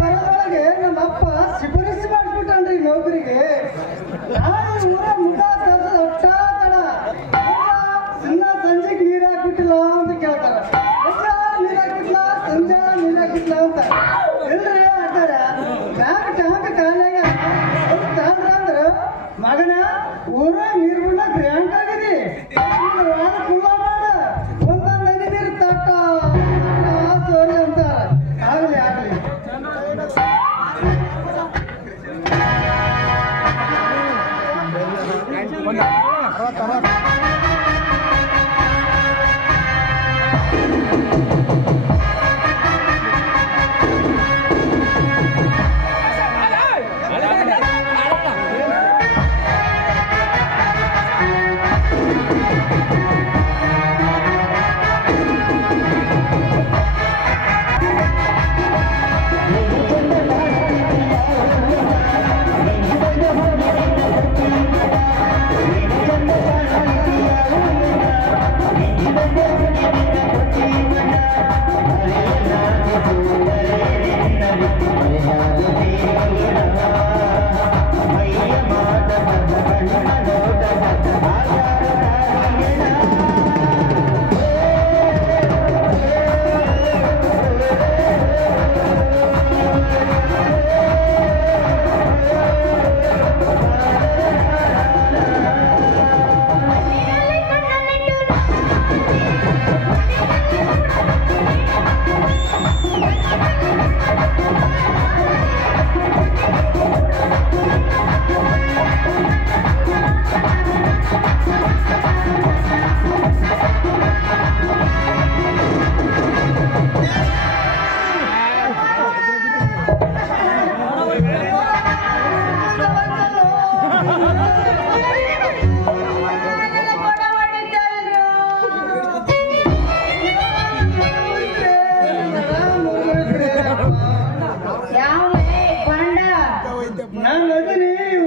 ಬರೋದ್ರೊಳಗೆ ನಮ್ಮಪ್ಪ ಶಿಫಾರಸು ಮಾಡ್ಬಿಟ್ಟನ್ರಿ ನೌಕರಿಗೆ. ಊರ ಮುಖ ತಡ ಇನ್ನ ಸಂಜೆಗೆ ನೀರ್ ಹಾಕ್ಬಿಟ್ಟಿಲ್ಲ ಅಂತ ಕೇಳ್ತಾರ. ನೀರ್ ಹಾಕ್ಬಿಟ್ಲ ಸಂಜೆ ನೀರ್ ಹಾಕ್ಬಿಟ್ಲ ಅಂತ ಇಲ್ರಿ ಹಾಕ್ತಾರ. ಟ್ಯಾಂಕ್ ಖಾಲಿಯಾಗ ಅಂದ್ರ ಮಗನ ಊರ ನೀರ್ ಬಿಡ ಗ್ರ್ಯಾಂಡ್ ಆಗಿದೆ ಕುಲ್ಲ ಮಾಡ ಒಂದೊಂದು ನದಿ ನೀರು ತಟ್ಟ ಸೋರಿ ಅಂತ ಆಗ್ಲಿ ಆಗ್ಲಿ.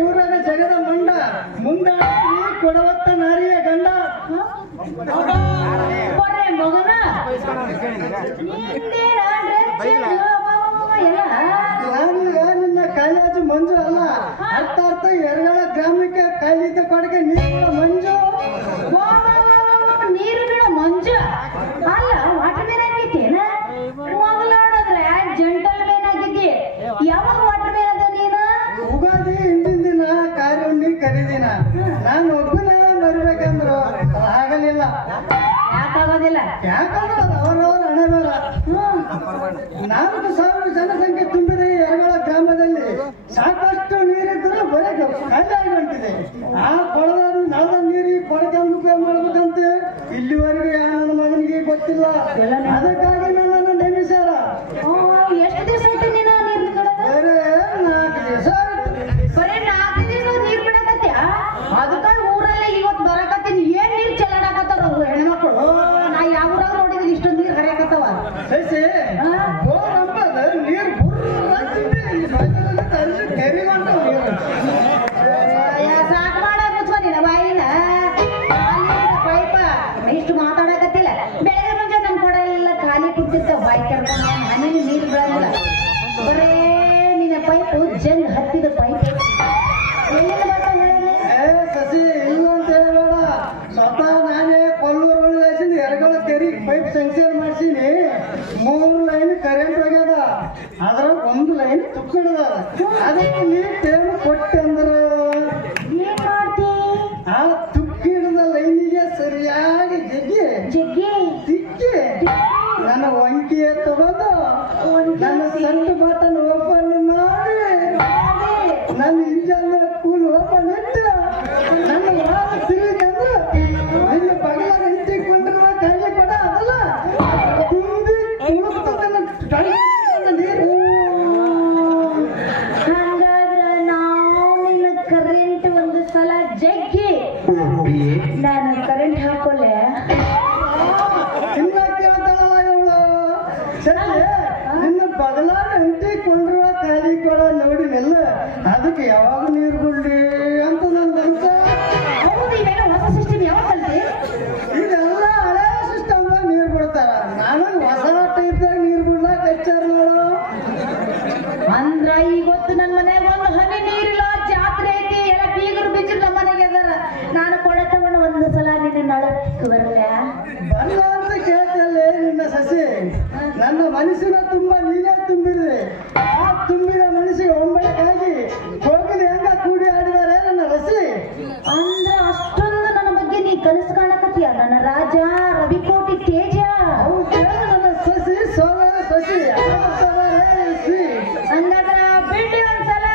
ಊರಾಗ ಜಗದ ಮಂಡ ಮುಂದ ಕೊಡವತ್ತ ನಾರಿಯ ಗಂಡ ನಿನ್ನ ಕಾಲೇಜು ಮಂಜು ಅಲ್ಲ ಅರ್ಥ ಎರಗಳ ಗ್ರಾಮಕ್ಕೆ ಕಾಲಿದ್ದ ಕೊಡಗೆ ನೀರು ಮಂಜು ನೀರು ಬಿಡ ಮಂಜು ಅಲ್ಲ ವಾಟರ್ ಮ್ಯಾನ್ ಆಗಿದ್ದೇನ ಹೋಗ್ಲಾಡೋದ್ರೆ ಜಂಟಲ್ ಮ್ಯಾನ್ ಆಗಿದ್ದಿ. ಯಾವಾಗ ವಾಟರ್ ಮ್ಯಾನ್ ಅದ ನೀನು? ಉಗಾದಿ ಹಿಂದಿನ ದಿನ ಕಾರ್ಯ ಕರೀದಿನ ನಾನು ಒಬ್ಬನ ಬರ್ಬೇಕಂದ್ರು ಆಗಲಿಲ್ಲ. ಯಾಕಾಗೋದಿಲ್ಲ? ಯಾಕಂದ್ರೆ ಅದು ಅವರವರ ಹಣೆ ಬೇಡ. 4,000 ಜನಸಂಖ್ಯೆ ತುಂಬಿದ ಎರಗಳ ಗ್ರಾಮದಲ್ಲಿ ಸಾಕಷ್ಟು ನೀರಿದ್ದರೂ ಬರೀ ಖಾಲಿ ಆಗಿಬಿಟ್ಟಿದೆ. ಆ ಕೊಳದ ನಳದ ನೀರಿಗೆ ಕೊಳಕೆ ಉಪಯೋಗ ಮಾಡ್ಬೇಕಂತೆ ಇಲ್ಲಿವರೆಗೂ ನನ್ನ ಮಗನಿಗೆ ಗೊತ್ತಿಲ್ಲ. ಅದಕ್ಕಾಗಿ ನನ್ನನ್ನು ನೇಮಿಸ್ಯಾರ. ಎಷ್ಟು ದಿವಸ ಆಯ್ತು ನೀನು ನೀರು ಬಿಡೋದು? ಬೇರೆ 4 ದಿವಸ ಆಯ್ತು. ಬರೀ 4 ದಿನ ನೀರು ಬಿಡಕತ್ತೀಯ? ಅದಕ್ಕಾಗಿ ಊರಲ್ಲೇ ಇವತ್ತು ಬರಕತ್ತೀನಿ. ಏನ್ ನೀರು ಚೆಲ್ಲಾಡಕತ್ತಾರ ಹೆಣ್ಮಕ್ಳು? ನಾ ಯಾವ ಊರಾಗ ನೋಡಿದ್ರೆ ಇಷ್ಟೊಂದು ನೀರು ಹರಿಯಕತ್ತವ. ಸಸಿ ಬೋರ್ ಅಂಬದ ನೀರು ಕೆರಿ ಬಂದ ನೀರು ಸಾಕು ಮಾಡ ಮುಚ್ಕೊ ನಿನ್ನ ಬಾಯಿನ ಪೈಪ ಇಷ್ಟು ಮಾತಾಡಕತ್ತಿಲ್ಲ. ಬೆಳಗ್ಗೆ ಮುಂಚೆ ನಮ್ ಕೊಡ ಎಲ್ಲ ಖಾಲಿ ಕುಂತಿರ್ತಾವ ಬಾಯಿ ಕರ್ಕೊಂಡು ಮನೇಲಿ ನೀರು ಬಿಡಂಗಿಲ್ಲ. ಬರೇ ನಿನ್ನ ಪೈಪು ಜಂಗ್ ಹತ್ತಿದ ಪೈಪ್ ಎಲ್ಲಿಂದ ಬರ್ತಾವ ಹೇಳಿ? ಸಸಿ ಇಲ್ಲ ಅಂತ ಹೇಳಬೇಡ. ಸ್ವತಃ ನಾನೇ ಕೊಲ್ಲೂರು ಒಳಗಿಂದ ಎರಗಳ ಕೆರಿ ಪೈಪ್ ಸೆನ್ಸರ್ ಮಾಡಿಸೀನಿ. 3 ಲೈನ್ ಕರೆಂಟ್ ಹೋಗ್ಯದ. ಅದ್ರಾಗ 1 ಲೈನ್ ತುಕ್ಕಿಡದ. ಅದಕ್ಕೆ ನೀರು ಟೇಮ್ ಕೊಟ್ಟೆ ಅಂದ್ರೆ ಏನ್ ಮಾಡ್ತಿ? ಆ ತುಕ್ಕಿಡದ ಲೈನಿಗೆ ಸರಿಯಾಗಿ ಜಗ್ಗಿ ತಿಕ್ಕಿ ನನ್ನ ವಂಕಿಯ ತಗೊಂಡು ನನ್ನ ಸಣ್ಣ ಬಟನ್ ಓಪನ್ ಮಾಡಿ ನನ್ನ ಇಂಜನ್ ಕೂಲ್ ಓಪನ್ ಇಟ್ಟು ನನ್ನ ವಾರ ತಿರುಗಿ ಅಂದ್ರೆ ನಿನ್ನ ಬಗಲಾಗ ನಿಂತಿಕೊಂಡಿರುವ ಕೈಲಿ ಕೊಡ ಅದಲ್ಲ ತುಂಬಿ ನೀರು. ಹಂಗಾದ್ರೆ ನಾವು ನಿನ್ನ ಕರೆಂಟ್ ಒಂದು ಸಲ ಜಗ್ಗಿ ನಾನು ಕರೆಂಟ್ ಹಾಕೋಲೆ. ಇನ್ನ ಕೇಳ್ತಾಳಲ್ಲ ಇವಳು. ಸರಿ ನಿನ್ನ ಬಗಲಾಗ ಅಂಟಿಕೊಂಡಿರುವ ಖಾಲಿ ಕೊಡ ನೋಡಿನೆಲ್ಲ ಅದಕ್ಕೆ ಯಾವಾಗ ನೀರು ಬಿಡ್ಲಿ ಅಂತ ನನ್ಗೆ ಅನ್ಸ. ಹೌದು, ಇವೆಲ್ಲ ಹೊಸ ಸಿಸ್ಟಮ್ ಯಾವಾಗ ಕಲ್ತಿ? ಇದೆಲ್ಲ ಹಳೆ ಸಿಸ್ಟಮ್ ನೀರು ಬಿಡ್ತಾರ. ನನಗೆ ಹೊಸ ಟೈಪ್ದಾಗ ನೀರು ಬಿಡ್ಲಾಕ ಹಚ್ಚಾರ ನೋಡು. ಅಂದ್ರ ಇವತ್ತು ನನ್ನ ಮನೆಗೆ ಒಂದು ಹನಿ ನೀರಿಲ್ಲ, ಜಾತ್ರೆ ಐತಿ, ಎಲ್ಲ ಬೀಗರು ಬಿಚ್ಚರು ನಮ್ಮ ಮನೆಗೆ ಅದಾರ. ನಾನು ಕೊಡ ತಗೊಂಡು ಒಂದು ಸಲ ನಿನ್ನ ನಳಕ್ಕೆ ಬರಲ್ಲ ಬಲ್ಲ ಅಂತ ಕೇಳ್ತಲ್ಲೇ ನಿನ್ನ ಸಸಿ. ನನ್ನ ಮನಸ್ಸಿನ ತುಂಬ ನೀನೇ ತುಂಬಿದೆ. ಆ ತುಂಬಿದ ಮನಸ್ಸಿಗೆ ಒಂಬಳಕಾಗಿ ಹೋಗಲಿ ಹೆಂಗ ಕೂಡಿ ಆಡಿದಾರೆ ನನ್ನ ರಸಿ. ಅಂದ್ರ ಅಷ್ಟೊಂದು ನನ್ನ ಬಗ್ಗೆ ನೀ ಕನಸು ಕಾಣಕತ್ತೀಯ ನನ್ನ ರಾಜ ರವಿಕೋಟಿ ತೇಜ. ಹೌದೇ ನನ್ನ ಸಸಿ ಸೋಲ ಸಸಿ ಹಂಗಾದ್ರ ಬಿಡಿ ಒಂದ್ಸಲ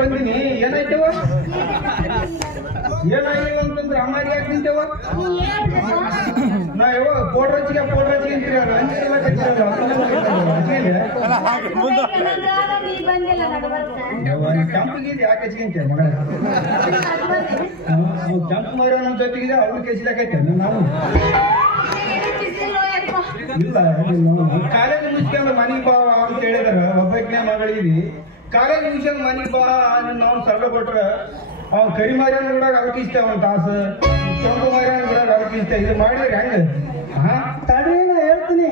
ಬಂದಿನಿ. ಏನಾಯ್ತವ ಏನಾಗಿಲ್ಲ ಅಂತಂದ್ರೆ ಅಮ್ಮಾರಿ ಯಾಕೆ ನಿಂತೇವ? ನಾ ಯಾವ ಪೌಡ್ರಚ್ಚಿಗೆ ಅಂತೀರಿ ಅವ್ರು ಕೆಂಪಿಗೆ ಯಾಕೆ ಹಚ್ಕೊಂತ ಮಗಳ ಕೆಂಪು ಮರ ನಮ್ಮ ಜೊತೆಗಿದೆ ಅವ್ರು ಕೆಚ್ಲಾಕೈತೆ ನಾವು ಇಲ್ಲ ಕಾಲೇಜ್ ಮುಗಿಸ್ಕೊಂಡು ಮನೆಗೆ ಬಾ ಅಂತ ಹೇಳಿದಾರ. ಒಬ್ಬನೇ ಮಗಳಿದಿ ಕಾಲೇಜ್ ಮುಗಿಸ್ಕೊಂಡು ಮನೆಗೆ ಬಾ ನಾವು ಸರಳ ಕೊಟ್ರ ಅವ್ನು ಕರಿ ಮಾರಿಯನ್ನ ಕೂಡ ಅದಕ್ಕೆ ಇಷ್ಟ ಅವನ್ ತಾಸು ಕೆಂಪು ಮಾರಿಯನ್ನ ಕೂಡ ಅದಕ್ಕೆ ಇಷ್ಟ. ಇದು ಮಾಡಿದ್ರೆ ಹೆಂಗ ತಡ್ರಿ ನಾ ಹೇಳ್ತೀನಿ.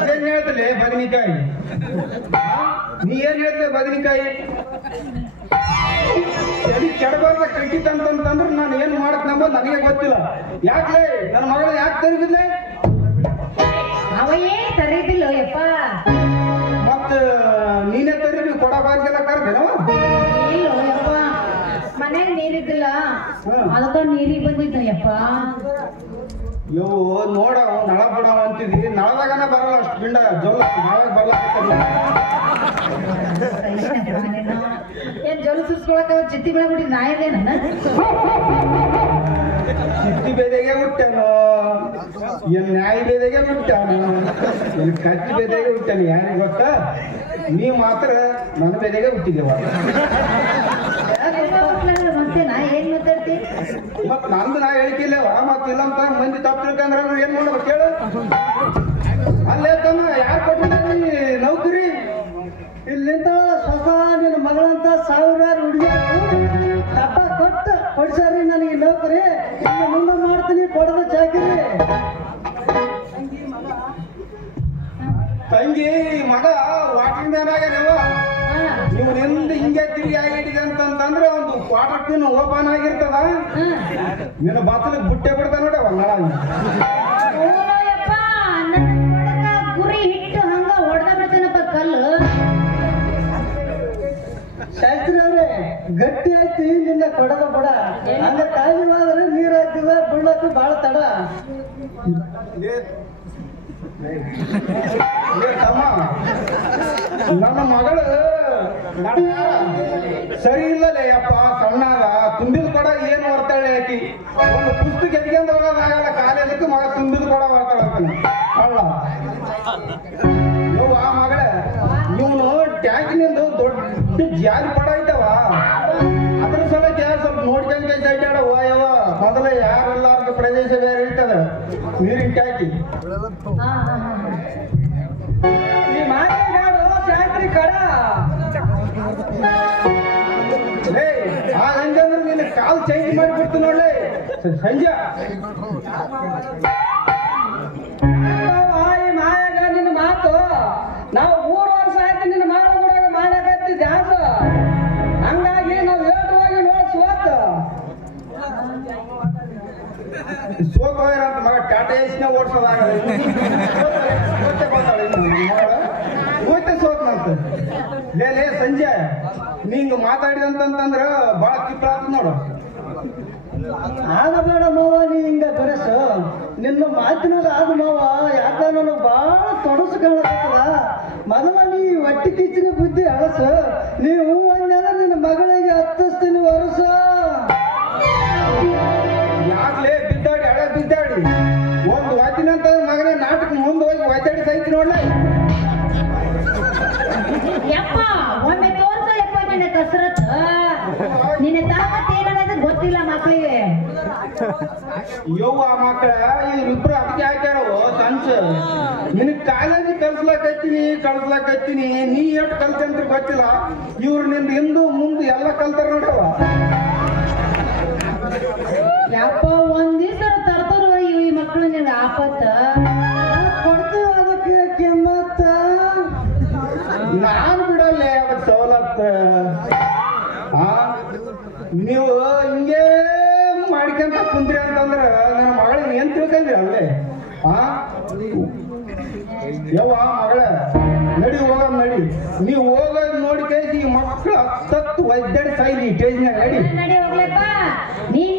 ಅದೇನ್ ಹೇಳ್ತಲೆ ಬದನಿಕಾಯಿ ನೀ ಏನ್ ಹೇಳ್ತೇವೆ ಬದನಿಕಾಯಿ ಕೆಡಬಾರ್ದ ಕಟ್ಟಿತ್ತಂತಂದ್ರೆ ನಾನು ಸಂಬಂಧ ನನಗೆ ಗೊತ್ತಿಲ್ಲ. ಯಾಕೆ ನನ್ನ ಮಗಳ ಯಾಕೆ ತರಿಬಿದ್ಲೆ? ಅವ ಏನ್ ತರೀದಿಲ್ಲ ಯಪ್ಪ. ಮತ್ತ ನೀನೇ ತರಿಬಿ ಕೊಡಬಾರ್ಗೆಲ್ಲ ಕರ್ದೇನವ? ಇಲ್ಲ ಯಪ್ಪ, ಮನೆಗ್ ನೀರಿದ್ದಿಲ್ಲ, ಅದಕ್ಕ ನೀರಿಗೆ ಬಂದಿದ್ದ ಯಪ್ಪ. ಇವು ನೋಡವ ನಳ ಬಿಡವ ಅಂತಿದ್ವಿ, ನಳದಾಗನ ಬರಲ್ಲ ಅಷ್ಟು ಪಿಂಡ ಜೋಲ ನಾಳೆ ಬರ್ಲಾಕತ್ತಲ್ಲ. ಏನ್ ಜೋಲ ಸುರ್ಸ್ಕೊಳಕ ಚಿತ್ತಿ ಬೆಳಗ್ಬಿಟ್ಟು ನಾಯಿದೆ ನನ್ನ ಚಿತ್ತಿ ಬೇದೆಗೆ ಹುಟ್ಟಾನು, ಏನ್ ನ್ಯಾಯ ಬೇದೆಗೆ ಹುಟ್ಟಾನು, ಏನ್ ಕತ್ತಿ ಬೇದೆಗೆ ಹುಟ್ಟಾನು, ಯಾರಿಗೆ ಗೊತ್ತ? ನೀವ್ ಮಾತ್ರ ನನ್ನ ಬೇದೆಗೆ ಹುಟ್ಟಿದೇವ. ಮತ್ತೇನಾ ಏನ್ ಮಾತಾಡ್ತಿ? ಮತ್ ನಂದು ನಾ ಹೇಳಿಕಿಲ್ಲವ, ಮತ್ ಇಲ್ಲ ಅಂತ ಮಂದಿ ತಪ್ಪು ತಿಳ್ಕಂದ್ರ ಏನ್ ಮಾಡ್ಬೇಕು ಕೇಳು? ಅಲ್ಲೇ ತಮ್ಮ ಯಾರು ಕೊಟ್ಟಿದ್ದೀ ನೌಕರಿ? ಇಲ್ಲಿಂದ ಸ್ವತಃ ನಿನ್ನ ಮಗಳಂತ ಸಾವಿರಾರು ಹುಡುಗಿಯರು ತಪ್ಪ ಕೊಟ್ಟು ಕೊಡ್ಸಾರಿ ನನಗೆ ನೌಕರಿ. ಇನ್ನು ಮುಂದೆ ಮಾಡ್ತೀನಿ ಕೊಡದ ಚಾಕರಿ. ತಂಗಿ ಮಗ ವಾಟರ್ ಮ್ಯಾನ್ ಆಗ್ಯಾನವ. ನೀವು ನಿಂದ ಹಿಂಗೆ ತಿರುಗಿ ಆಗಿಡಿದೆ ಅಂತಂದ್ರೆ ಒಂದು ವಾಟರ್ ಪಿನ್ ಓಪನ್ ಆಗಿರ್ತದ, ನಿನ್ನ ಬಾತಲಿಗೆ ಬುಟ್ಟೆ ಬಿಡ್ತಾ ನೋಡಿ ಅವ ನಳ. ಗುರಿ ಹಿಟ್ಟು ಹಂಗ ಹೊಡೆದ ಬಿಡ್ತೇನಪ್ಪ ಕಲ್ಲು. ಶಾಸ್ತ್ರಿ ಅವ್ರೆ, ಗಟ್ಟಿ ಐತಿ ನಿನ್ನ ಕೊಡದ ಬಡ. ಹಂಗ ಖಾಲಿ ಮಾಡಿದ್ರೆ ನೀರ್ ಹಾಕಿದ ಬೀಳಕ್ಕೆ ಬಾಳ ತಡ. ತಮ್ಮ ನನ್ನ ಮಗಳು ಸರಿ ಇಲ್ಲಲೇ ಅಪ್ಪ. ಸಣ್ಣದ ತುಂಬಿದ ಕೊಡ ಏನ್ ಬರ್ತಾಳೆ ಆಕಿ? ಒಂದು ಪುಸ್ತಕ ಎದ್ಕೊಂಡ್ ಹೋಗೋದಾಗಲ್ಲ ಕಾಲೇಜಕ್ಕೆ, ಮಗ ತುಂಬಿದ ಕೊಡ ಬರ್ತಾಳೆ ಅಲ್ಲ ನೀವು. ಆ ಮಗಳ ಇವನು ಟ್ಯಾಂಕಿನಿಂದ ದೊಡ್ಡ ಜಾರಿ ಪಡ ಐತವ, ಅದ್ರ ಸಲ ಸ್ವಲ್ಪ ನೋಡ್ಕೊಂಡ್ ಅಡ್ಡಾಡವ ಯಾವ ಮೊದಲ ಯಾರೆಲ್ಲಾರ್ಗ ಪ್ರದೇಶ ಬೇರೆ ಇರ್ತದ ನೀರಿನ ಟ್ಯಾಂಕಿ. ಈ ಮಾತಾಡೋ ಶಾಸ್ತ್ರಿ ಕಡ ಹಂಗಂದ್ರೆ ನಿನ್ನ ಕಾಲ್ ಚೇಂಜ್ ಮಾಡಿಬಿಡ್ತು ನೋಡ್ಲೆ ಸಂಜೆ. ಈ ಮಾಯಾಗ ನಿನ್ನ ಮಾತು ನಾವು 3 ವರ್ಷ ಆಯ್ತು ನಿನ್ನ ಮಾಡ ಕೂಡ ಮಾಡಕತ್ತಿ ದ್ಯಾಸ. ಹಂಗಾಗಿ ನಾವು ಹೇಳ್ರುವಾಗಿ ನೋಡಿ ಸೋತ್ ಹೋಗ್ಯಾರಂತ ಮಗ ಟಾಟಾ ಏಸ್ನ ಓಡಿಸೋದಾಗಲ್ಲ, ಹೋಯ್ತೆ ಸೋತ್ನಂತ. ಲೇ ಸಂಜೆ ನಿಂಗ ಮಾತಾಡಿದಂತಂದ್ರ ಬಾಳ ಕಿಪ್ರಾತ್ ನೋಡು. ಆದ ಬೇಡ ಮಾವ, ನೀ ಹಿಂಗ ಕರೆಸು. ನಿನ್ನ ಮಾತಿನಾಗ ಆದ ಮಾವ, ಯಾಕ ನನಗೆ ಬಾಳ ತೊಡಸು ಕಾಣಕತ್ತದ. ಮೊದಲ ನೀ ಒಟ್ಟಿ ಕಿಚ್ಚಿನ ಬುದ್ಧಿ ಅಳಸು. ನೀವು ಅಂದೆಲ್ಲ ನಿನ್ನ ಮಗಳಿಗೆ ಹತ್ತಿಸ್ತೀನಿ ವರ್ಷ. ಯಾಕ್ಲೇ ಬಿದ್ದಾಡಿ ಹಳೆ ಬಿದ್ದಾಡಿ ಒಂದು ವಾಚಿನಂತ ಮಗನೇ ನಾಟಕ ಮುಂದೆ ಹೋಗಿ ಒದ್ದಾಡಿ ಸೈತಿ ನೋಡ್ಲ. ಯಪ್ಪ ಒಮ್ಮೆ ತೋರ್ಸಲ್ಲಪ್ಪ ನಿನ್ನ ಕಸರತ್. ನಿನ್ನ ತಾಕತ್ ಏನನ್ನೋದು ಗೊತ್ತಿಲ್ಲ ಮಕ್ಳಿಗೆ. ಯವ್ವ ಮಕ್ಕಳ ಇವ್ರಿಬ್ರು ಅದಕ್ಕೆ ಹಾಕ್ಯಾರವು ಸಂಚ. ನಿನಗ್ ಕಾಲೇಜ್ ಕಳ್ಸ್ಲಾಕತ್ತೀನಿ, ನೀ ಎಷ್ಟು ಕಲ್ತಂತ ಗೊತ್ತಿಲ್ಲ. ಇವ್ರು ನಿಂದ ಹಿಂದು ಮುಂದೆ ಎಲ್ಲ ಕಲ್ತಾರ ನೋಡವ. ಯಪ್ಪ ಒಂದ್ ದಿವಸ ತರ್ತಾರ ಈ ಮಕ್ಳು ನಿನ್ನ ಆಪತ್ತ. ಕೊಡ್ತೀವಿ ಅದಕ್ಕೆ ಕೆಮ್ಮತ್ತ. ನಾನ್ ಬಿಡಲ್ಲ ಅದಕ್ಕೆ ಸವಲತ್ತ. ನೀವು ಹಿಂಗೇ ಮಾಡ್ಕೊಂತ ಕುಂದ್ರಿ ಅಂತಂದ್ರ ನನ್ನ ಮಗಳಿಗೆ ಏನ್ ತಿಳ್ಕೊಂಡ್ರಿ ಅಲ್ಲೇ? ಯವ್ವ ಮಗಳ ನಡಿ ಹೋಗ ನಡಿ. ನೀವು ಹೋಗೋದ್ ನೋಡಿ ಕೈ ಈ ಮಕ್ಕಳು ಹತ್ತತ್ತು ಒದ್ದಾಡಿ ಸಾಯ್ಲಿ ಸ್ಟೇಜ್ನಾಗ ನಡಿ. ನಡಿ ಹೋಗ್ಲಪ್ಪ. ನೀನ್